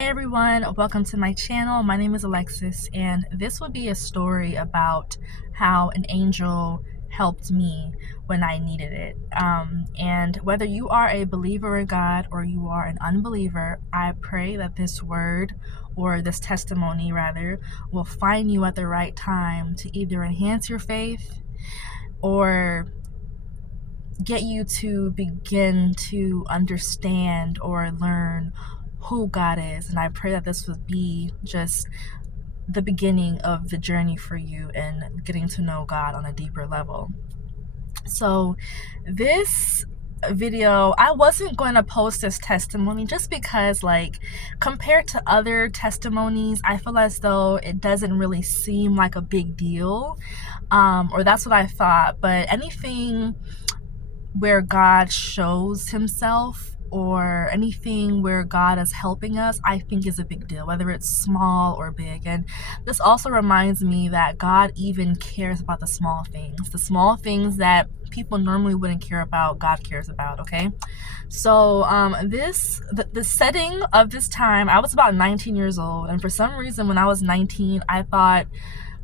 Hey everyone, welcome to my channel. My name is Alexis, and this will be a story about how an angel helped me when I needed it. And whether you are a believer in God or you are an unbeliever, I pray that this word, or this testimony rather, will find you at the right time to either enhance your faith or get you to begin to understand or learn who God is. And I pray that this would be just the beginning of the journey for you and getting to know God on a deeper level. So this video, I wasn't going to post this testimony just because, like, compared to other testimonies, I feel as though it doesn't really seem like a big deal, or that's what I thought. But anything where God shows himself or anything where God is helping us, I think is a big deal, whether it's small or big. And this also reminds me that God even cares about the small things that people normally wouldn't care about, God cares about. Okay, so the setting of this time, I was about 19 years old, and for some reason when I was 19, I thought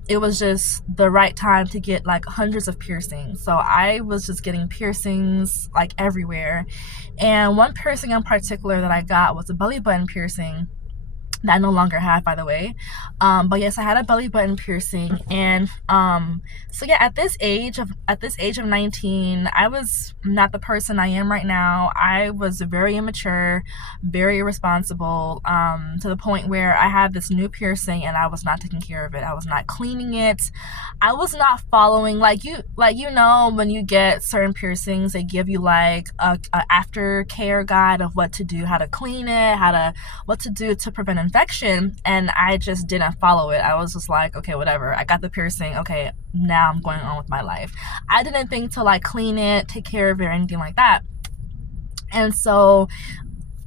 it was just the right time to get like hundreds of piercings. So I was just getting piercings like everywhere. And one piercing in particular that I got was a belly button piercing that I no longer have, by the way. But yes, I had a belly button piercing, and so yeah, at this age of 19, I was not the person I am right now. I was very immature, very irresponsible, to the point where I had this new piercing and I was not taking care of it. I was not cleaning it. I was not following, when you get certain piercings, they give you like a aftercare guide of what to do, how to clean it, what to do to prevent infection, and I just didn't follow it. I was just like, okay, whatever. I got the piercing. Okay, now I'm going on with my life. I didn't think to like clean it, take care of it, or anything like that. And so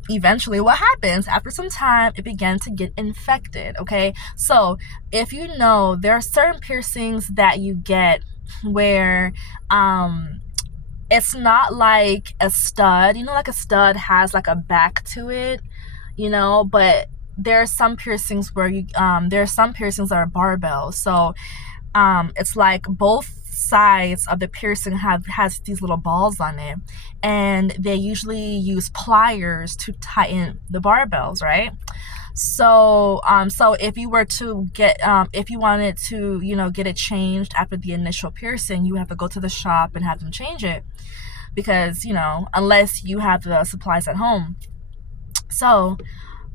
eventually what happens, after some time, it began to get infected. Okay, so if you know, there are certain piercings that you get where it's not like a stud, like a stud has like a back to it, but there are some piercings where there are some piercings that are barbell. So it's like both sides of the piercing has these little balls on it, and they usually use pliers to tighten the barbells, right? So if you were to get if you wanted to get it changed after the initial piercing, you have to go to the shop and have them change it, because unless you have the supplies at home. So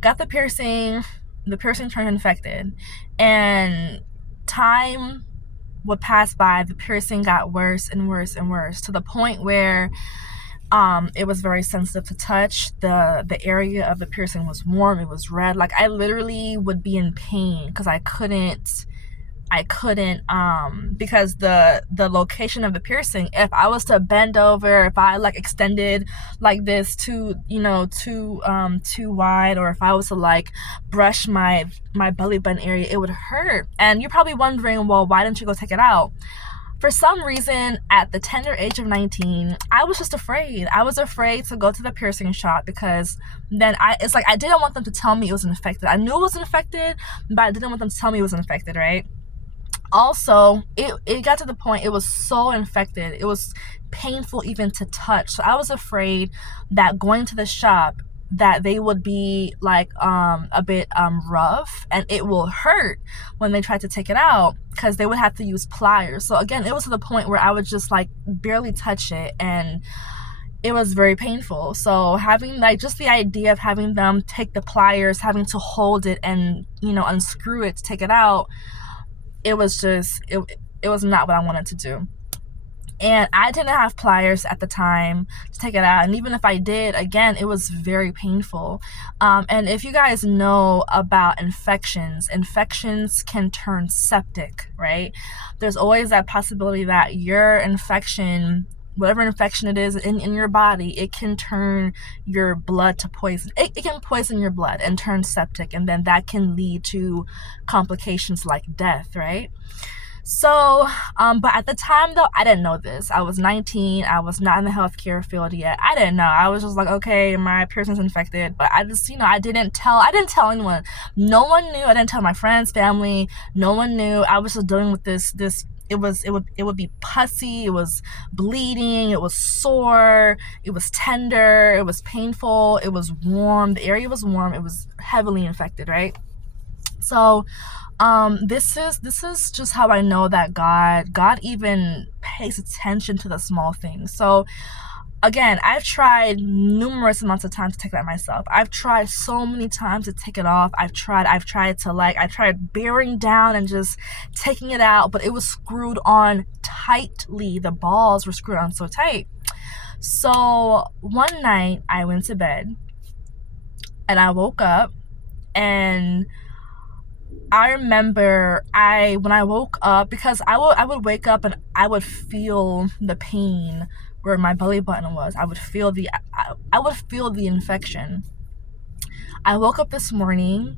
got the piercing turned infected, and time would pass by. The piercing got worse and worse and worse, to the point where it was very sensitive to touch. The area of the piercing was warm, it was red. Like, I literally would be in pain because I couldn't because the location of the piercing, if I was to bend over, if I like extended like this too wide, or if I was to like brush my belly button area, it would hurt. And you're probably wondering, well, why didn't you go take it out? For some reason, at the tender age of 19, I was just afraid. I was afraid to go to the piercing shop, because then it's like I didn't want them to tell me it was infected. I knew it was infected, but I didn't want them to tell me it was infected, right? Also, it got to the point, it was so infected, it was painful even to touch. So I was afraid that going to the shop, that they would be like a bit rough, and it will hurt when they try to take it out, because they would have to use pliers. So again, it was to the point where I would just like barely touch it, and it was very painful. So having like just the idea of having them take the pliers, having to hold it and unscrew it to take it out, it was just it was not what I wanted to do. And I didn't have pliers at the time to take it out, and even if I did, again, it was very painful. And if you guys know about infections can turn septic, right? There's always that possibility that your infection, whatever infection it is in your body, it can turn your blood to poison. It can poison your blood and turn septic, and then that can lead to complications like death, right? So, but at the time though, I didn't know this. I was 19. I was not in the healthcare field yet. I didn't know. I was just like, okay, my piercing's infected. But I just, I didn't tell anyone. No one knew. I didn't tell my friends, family. No one knew. I was just dealing with this. It would be pussy. It was bleeding. It was sore. It was tender. It was painful. It was warm. The area was warm. It was heavily infected, right? So this is just how I know that God even pays attention to the small things. So again, I've tried numerous amounts of times to take that myself. I've tried so many times to take it off. I tried bearing down and just taking it out, but it was screwed on tightly. The balls were screwed on so tight. So one night I went to bed and I woke up, and I remember when I woke up, because I would wake up and I would feel the pain where my belly button was. I would feel the infection. I woke up this morning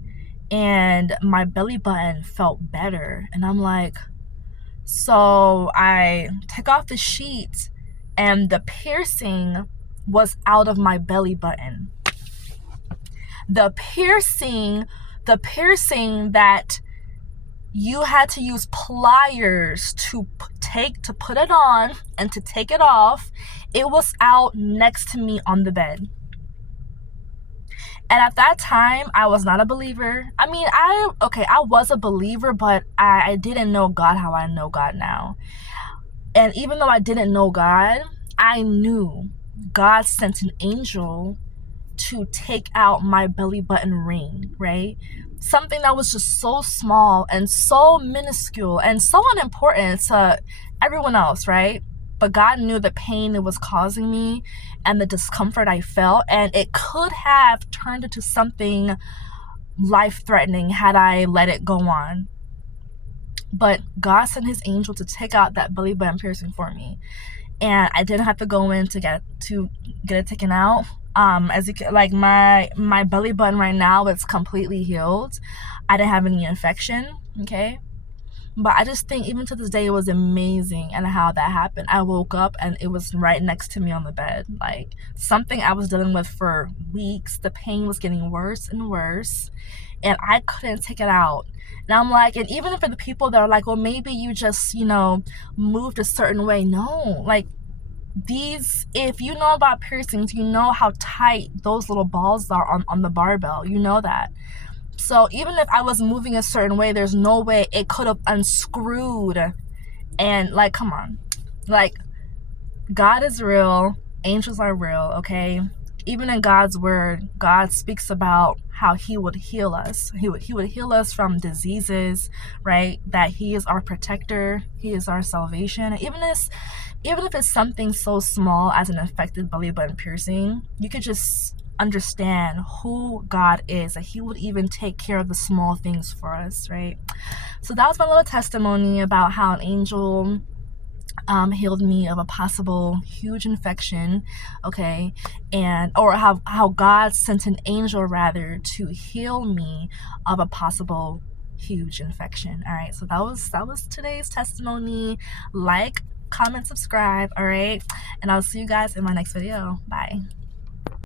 and my belly button felt better, and I'm like, so I took off the sheet and the piercing was out of my belly button. The piercing that you had to use pliers to put it on and to take it off, it was out next to me on the bed. And at that time, I was not a believer. I mean, I was a believer, but I didn't know God how I know God now. And even though I didn't know God, I knew God sent an angel to take out my belly button ring, right? Something that was just so small and so minuscule and so unimportant to everyone else, right? But God knew the pain it was causing me and the discomfort I felt, and it could have turned into something life-threatening had I let it go on. But God sent his angel to take out that belly button piercing for me, and I didn't have to go in to get it taken out. As you can, like my belly button right now, it's completely healed. I didn't have any infection, okay? But I just think even to this day, it was amazing and how that happened. I woke up and it was right next to me on the bed. Like, something I was dealing with for weeks. The pain was getting worse and worse, and I couldn't take it out. And I'm like, and even for the people that are like, well, maybe you just, moved a certain way. No, like, if you know about piercings, you know how tight those little balls are on the barbell. You know that. So even if I was moving a certain way, there's no way it could have unscrewed. And like, come on, like, God is real, angels are real, okay? Even in God's word, God speaks about how he would heal us. He would heal us from diseases, right? That he is our protector, he is our salvation. Even if it's something so small as an infected belly button piercing, you could just understand who God is, that he would even take care of the small things for us, right? So that was my little testimony about how an angel healed me of a possible huge infection, okay? Or how God sent an angel rather to heal me of a possible huge infection. All right, so that was today's testimony. Like, comment, subscribe, all right? And I'll see you guys in my next video. Bye.